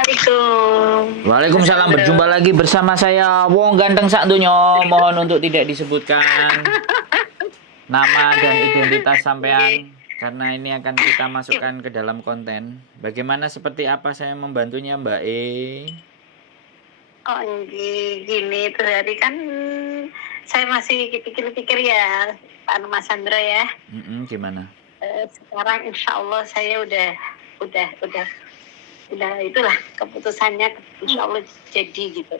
Assalamualaikum. Waalaikumsalam, Bro. berjumpa lagi bersama saya Wong Ganteng Sak Donya. Mohon untuk tidak disebutkan nama dan identitas sampean karena ini akan kita masukkan ke dalam konten. Bagaimana seperti apa saya membantunya, Mbak E? Oh, gini tuh tadi kan saya masih pikir-pikir ya, Pak Mas Sandra ya. Gimana? Sekarang insya Allah saya udah itulah keputusannya insya Allah jadi gitu.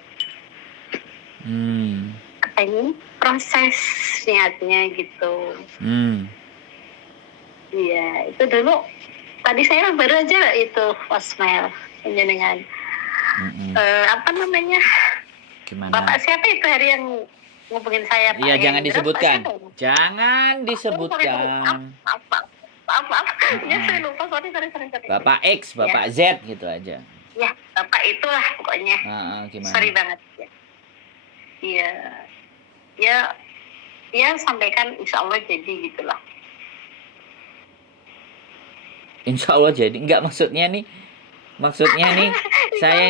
Ini proses niatnya gitu. Iya, itu dulu tadi saya baru aja itu voicemail dengan apa namanya? Gimana? Bapak siapa itu hari yang ngubungin saya, Pak? Iya, jangan Hendra, disebutkan. Pak, siapa? Jangan disebutkan. Maaf. Ya, saya lupa. Sorry. Bapak X, Bapak Z gitu aja. Ya, Bapak itulah pokoknya. Gimana? Sorry banget ya. Iya. Ya, sampaikan insya Allah jadi gitulah. Insya Allah jadi. Enggak, maksudnya nih saya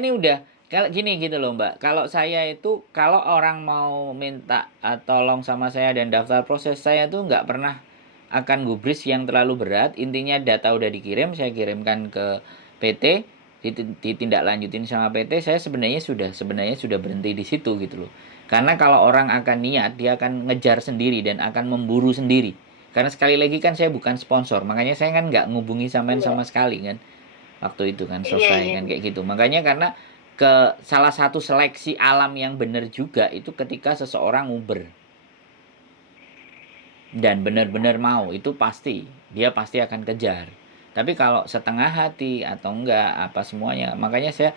ini udah kalau gini gitu loh, Mbak. Kalau saya itu kalau orang mau minta tolong sama saya dan daftar proses, saya tuh nggak pernah akan gubris yang terlalu berat. Intinya data udah dikirim, saya kirimkan ke PT, ditindaklanjutin sama PT. Saya sebenarnya sudah berhenti di situ gitu loh. Karena kalau orang akan niat, dia akan ngejar sendiri dan akan memburu sendiri. Karena sekali lagi kan saya bukan sponsor, makanya saya kan nggak ngubungi sampean sama sekali kan. Waktu itu kan selesai kan kayak gitu. Makanya karena ke salah satu seleksi alam yang benar juga itu ketika seseorang nguber dan benar-benar mau, itu dia pasti akan kejar. Tapi kalau setengah hati atau enggak apa semuanya, makanya saya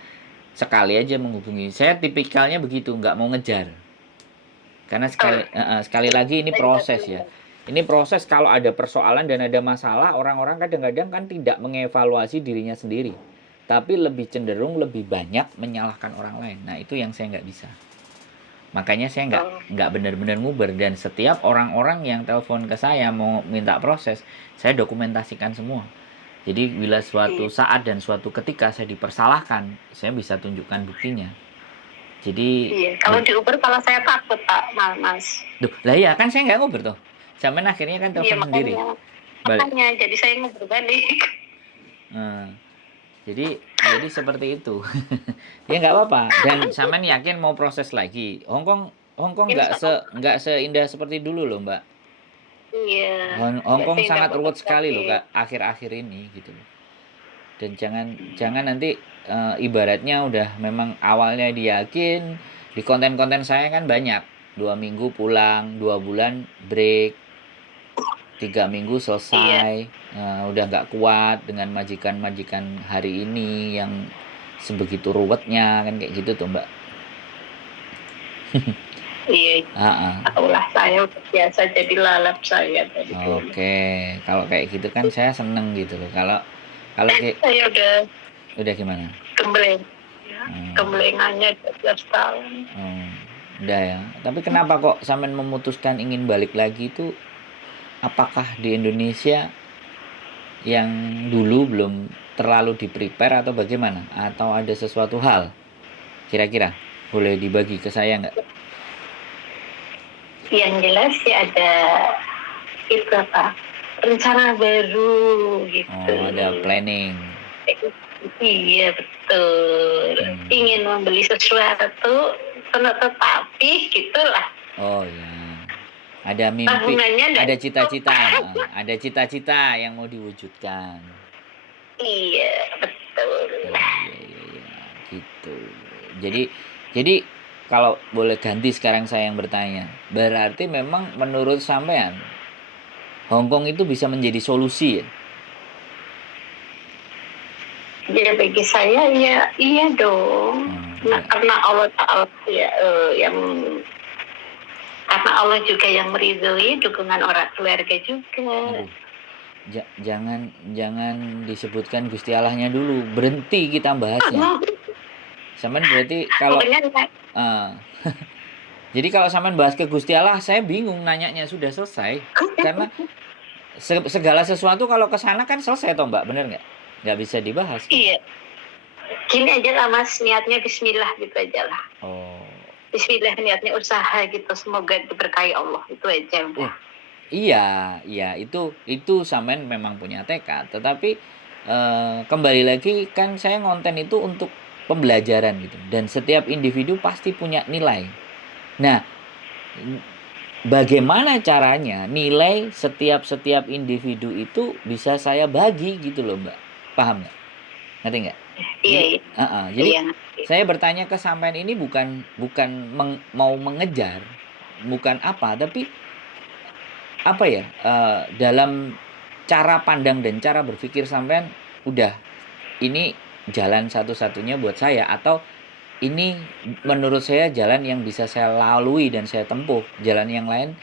sekali aja menghubungi. Saya tipikalnya begitu, nggak mau ngejar. Karena sekali lagi ini proses ya. Ini proses. Kalau ada persoalan dan ada masalah, orang-orang kadang-kadang kan tidak mengevaluasi dirinya sendiri, tapi lebih cenderung lebih banyak menyalahkan orang lain. Nah, itu yang saya nggak bisa. Makanya saya nggak benar-benar nguber, dan setiap orang-orang yang telepon ke saya mau minta proses, saya dokumentasikan semua. Jadi bila suatu saat dan suatu ketika saya dipersalahkan, saya bisa tunjukkan buktinya. Jadi kalau di Uber kalau saya takut, Pak, Mas. Duh, lah iya kan saya nggak nguber tuh. Sampai akhirnya kan telepon sendiri. Makanya jadi saya nguber balik. Jadi seperti itu. Ya nggak apa-apa. Dan sampean yakin mau proses lagi? Hongkong nggak seindah seperti dulu loh, Mbak. Iya. Hongkong sangat ruwet sekali loh Kak akhir-akhir ini gitu loh. Dan jangan nanti ibaratnya udah memang awalnya diyakin di konten-konten saya kan banyak 2 minggu pulang, 2 bulan break, 3 minggu selesai. Udah nggak kuat dengan majikan hari ini yang sebegitu ruwetnya kan kayak gitu tuh, Mbak. Iya. Ulah saya udah biasa jadi lalap saya tadi. Oke, kalau kayak gitu kan saya seneng gitu loh. Kalau saya udah gimana? Kemblengannya 12 tahun. Udah ya. Tapi kenapa kok sampean memutuskan ingin balik lagi itu? Apakah di Indonesia yang dulu belum terlalu di-prepare atau bagaimana? Atau ada sesuatu hal? Kira-kira boleh dibagi ke saya nggak? Yang jelas sih ada itu apa? Rencana baru gitu. Oh, ada planning. Iya, betul. Ingin membeli sesuatu tetapi gitulah. Oh ya. Ada mimpi, ada cita-cita yang mau diwujudkan. Iya, betul. Iya, gitu. Jadi kalau boleh ganti sekarang saya yang bertanya, berarti memang menurut sampean Hongkong itu bisa menjadi solusi ya? Ya bagi saya ya iya dong. Karena Allah Ta'ala ya karena Allah juga yang meridhoi, dukungan orang keluarga juga. Jangan disebutkan Gusti Allahnya dulu, berhenti kita bahasnya. Sampean berarti kalau jadi kalau sampean bahas ke Gusti Allah, saya bingung nanyanya, sudah selesai. Karena segala sesuatu kalau ke sana kan selesai toh, Mbak, bener nggak? nggak bisa dibahas gitu. Iya. Gini aja lah Mas, niatnya Bismillah gitu aja lah. Oh. Bismillah niatnya usaha gitu, semoga diberkahi Allah, itu aja udah. Iya, itu sampean memang punya tekad, tetapi kembali lagi kan saya ngonten itu untuk pembelajaran gitu, dan setiap individu pasti punya nilai. Nah, bagaimana caranya nilai setiap individu itu bisa saya bagi gitu loh, Mbak. Paham nggak? Ngerti nggak? Iya, Jadi, iya. jadi Iya. saya bertanya ke sampean ini bukan mau mengejar, bukan apa, tapi apa ya, dalam cara pandang dan cara berpikir sampean udah ini jalan satu-satunya buat saya, atau ini menurut saya jalan yang bisa saya lalui dan saya tempuh, jalan yang lain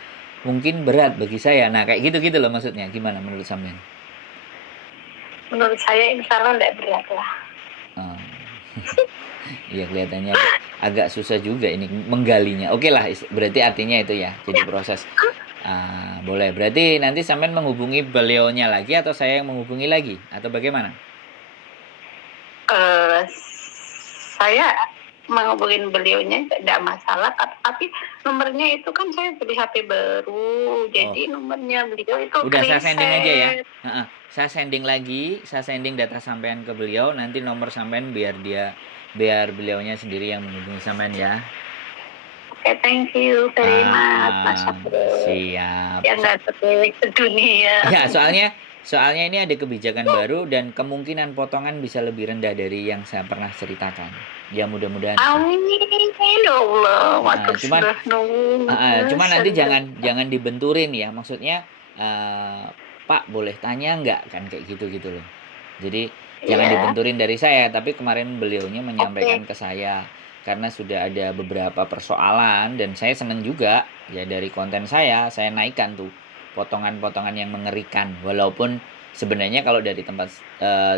mungkin berat bagi saya. Nah, kayak gitu loh maksudnya. Gimana menurut sampean? Menurut saya insya Allah tidak berat lah. Oh. Iya, kelihatannya agak susah juga ini menggalinya. Oke lah, berarti artinya itu ya. Jadi proses. Boleh. Berarti nanti sampean menghubungi beliaunya lagi atau saya yang menghubungi lagi atau bagaimana? Saya menghubungin beliaunya tidak masalah, tapi nomornya itu kan saya beli HP baru, jadi nomornya beliau itu udah saya sending aja ya. Saya sending lagi, saya sending data sampean ke beliau, nanti nomor sampean biar beliaunya sendiri yang menghubungi sampean ya. Oke, thank you very much, Mas Abdul. Siap. Yang nggak terpilih sedunia. Ya, soalnya ini ada kebijakan baru dan kemungkinan potongan bisa lebih rendah dari yang saya pernah ceritakan. Ya mudah-mudahan. Amin ya Allah. Cuman nanti jangan dibenturin ya. Maksudnya Pak boleh tanya nggak, kan kayak gitu loh. Jadi jangan dibenturin dari saya, tapi kemarin beliaunya menyampaikan ke saya karena sudah ada beberapa persoalan dan saya senang juga ya, dari konten saya naikkan tuh potongan-potongan yang mengerikan, walaupun sebenarnya kalau dari tempat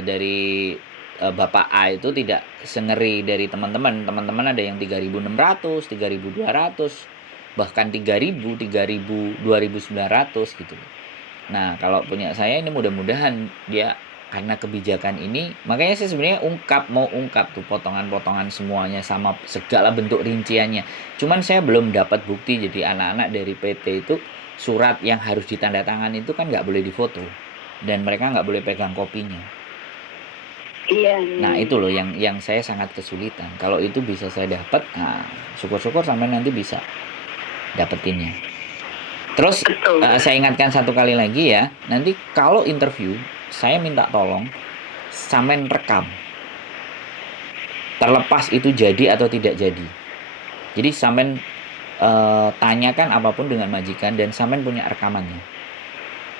dari Bapak A itu tidak sengeri dari teman-teman ada yang 3.600, 3.200, bahkan 3.000, 2.900 gitu. Nah, kalau punya saya ini mudah-mudahan dia, karena kebijakan ini, makanya saya sebenarnya mau ungkap tuh potongan-potongan semuanya sama segala bentuk rinciannya. Cuman saya belum dapat bukti, jadi anak-anak dari PT itu surat yang harus ditandatangani itu kan nggak boleh difoto dan mereka nggak boleh pegang kopinya. Iya. Nah, itu loh yang saya sangat kesulitan. Kalau itu bisa saya dapat, nah syukur-syukur sampai nanti bisa dapetinnya. Terus saya ingatkan satu kali lagi ya, nanti kalau interview saya minta tolong sampean rekam, terlepas itu jadi atau tidak jadi. Jadi sampean tanyakan apapun dengan majikan dan sampean punya rekamannya.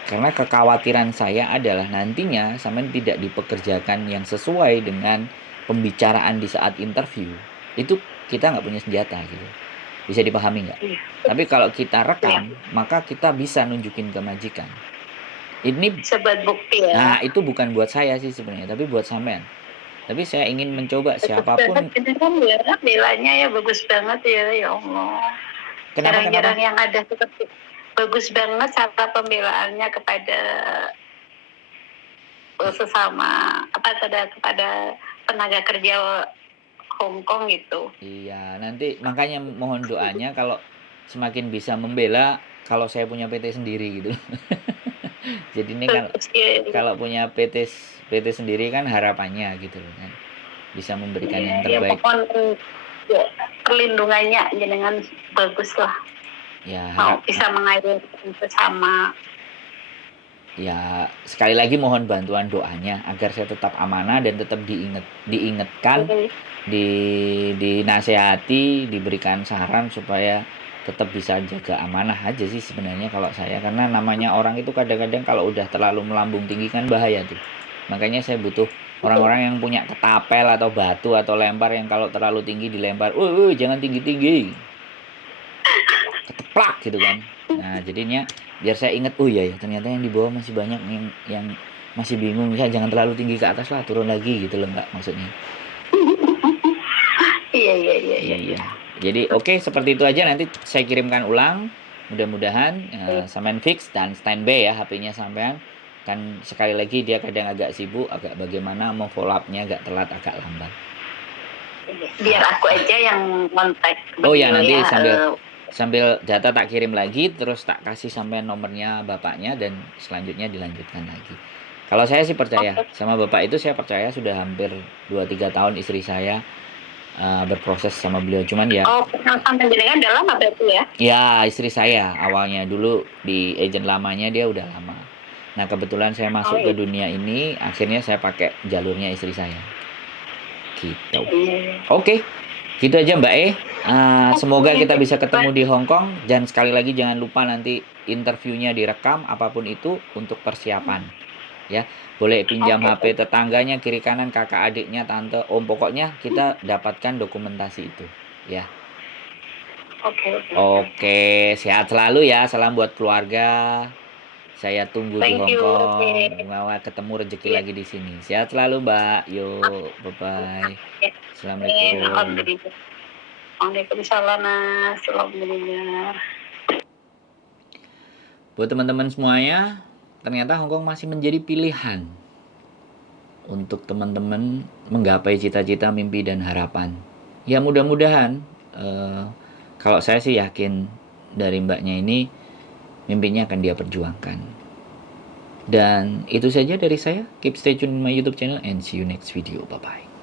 Karena kekhawatiran saya adalah nantinya sampean tidak dipekerjakan yang sesuai dengan pembicaraan di saat interview. Itu kita nggak punya senjata gitu. Bisa dipahami nggak? Tapi kalau kita rekam, maka kita bisa nunjukin ke majikan. Ini sebagai bukti ya. Nah, itu bukan buat saya sih sebenarnya, tapi buat sampean. Tapi saya ingin mencoba siapapun. Belanya ya bagus banget ya Allah. Jarang-jarang yang ada seperti bagus banget cara pembelaannya kepada sesama kepada tenaga kerja Hong Kong gitu. Iya, nanti makanya mohon doanya kalau semakin bisa membela kalau saya punya PT sendiri gitu. Jadi ini kalau punya PT sendiri kan harapannya gitu kan bisa memberikan yang terbaik. Ya, perlindungannya dengan bagus lah. Ya, mau bisa mengayomi bersama. Ya, sekali lagi mohon bantuan doanya agar saya tetap amanah dan tetap diingatkan, dinasehati, diberikan saran supaya tetap bisa jaga amanah aja sih sebenarnya kalau saya, karena namanya orang itu kadang-kadang kalau udah terlalu melambung tinggi kan bahaya tuh. Makanya saya butuh orang-orang yang punya ketapel atau batu atau lempar yang kalau terlalu tinggi dilempar, jangan tinggi-tinggi, keteplak gitu kan. Nah jadinya biar saya ingat, ya ternyata yang di bawah masih banyak yang masih bingung, ya jangan terlalu tinggi ke atas lah, turun lagi gitu loh Mbak maksudnya. Iya. Jadi oke, seperti itu aja, nanti saya kirimkan ulang. Mudah-mudahan sampean fix dan standby ya HP-nya sampean. Kan sekali lagi dia kadang agak sibuk, agak bagaimana mau follow up-nya agak telat, agak lambat. Biar aku aja yang kontak Oh ya, beliau nanti ya. sambil data tak kirim lagi, terus tak kasih sampai nomornya bapaknya dan selanjutnya dilanjutkan lagi. Kalau saya sih percaya sama bapak itu, saya percaya sudah hampir 2-3 tahun istri saya berproses sama beliau. Cuman ya, Oh, kenal sama jenengan dalam apa itu ya? ya istri saya awalnya dulu di agent lamanya dia udah lama. Nah kebetulan saya masuk ke dunia ini, akhirnya saya pakai jalurnya istri saya. Gitu. Oke, gitu aja Mbak E. Semoga kita bisa ketemu di Hong Kong. Dan sekali lagi jangan lupa nanti interviewnya direkam, apapun itu untuk persiapan. Ya, boleh pinjam HP tetangganya, kiri kanan, kakak adiknya, tante, om, pokoknya kita dapatkan dokumentasi itu. Ya. Oke, sehat selalu ya. Salam buat keluarga. Saya tunggu di Hong Kong. Mau ketemu rezeki lagi di sini. Sehat selalu, Mbak. Yuk, bye-bye. Assalamualaikum. Waalaikumsalam. Alhamdulillah. Buat teman-teman semuanya, ternyata Hong Kong masih menjadi pilihan untuk teman-teman menggapai cita-cita, mimpi, dan harapan. Ya mudah-mudahan, kalau saya sih yakin dari mbaknya ini, mimpinya akan dia perjuangkan. Dan itu saja dari saya. Keep stay tune in my YouTube channel and see you next video. Bye-bye.